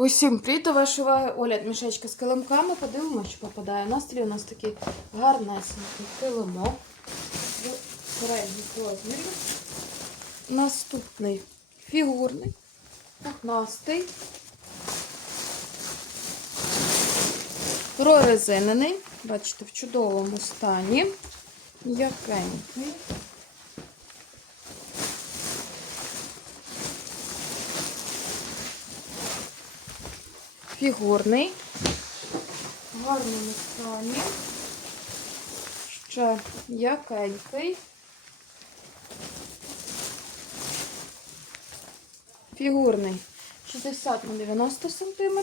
Усім привіт, до уваги Оля мішечка з килимками. Подивимося, що попадає. На столі у нас такий гарнесенький килимок з середніх розмірів. Наступний фігурний, пухнастий, прорезинений. Бачите, в чудовому стані. М'якенький. Фігурний. В гарному стані. Ще якенький. Фігурний 60 на 90 см.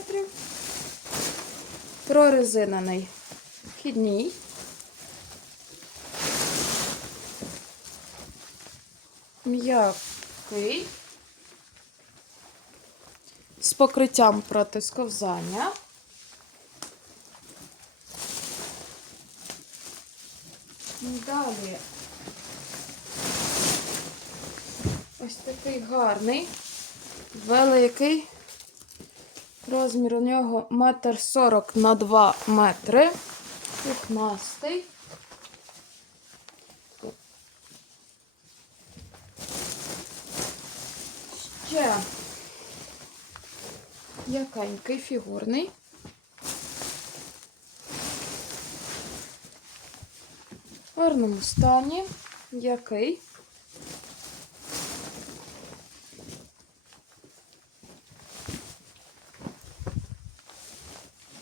Прорезинений вхідній. М'який. З покриттям проти сковзання. Далі ось такий гарний, великий. Розмір у нього метр сорок на 2 метри. Пухнастий. Ще якенький фігурний. В гарному стані. Який.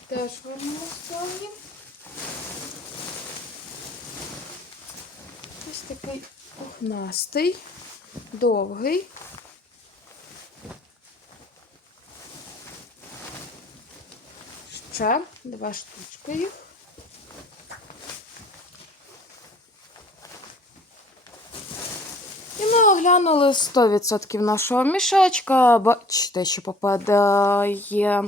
Теж в гарному стані. Ось такий пухнастий, довгий. Ще два штучки їх. І ми оглянули 100% нашого мішечка. Бачите, що попадає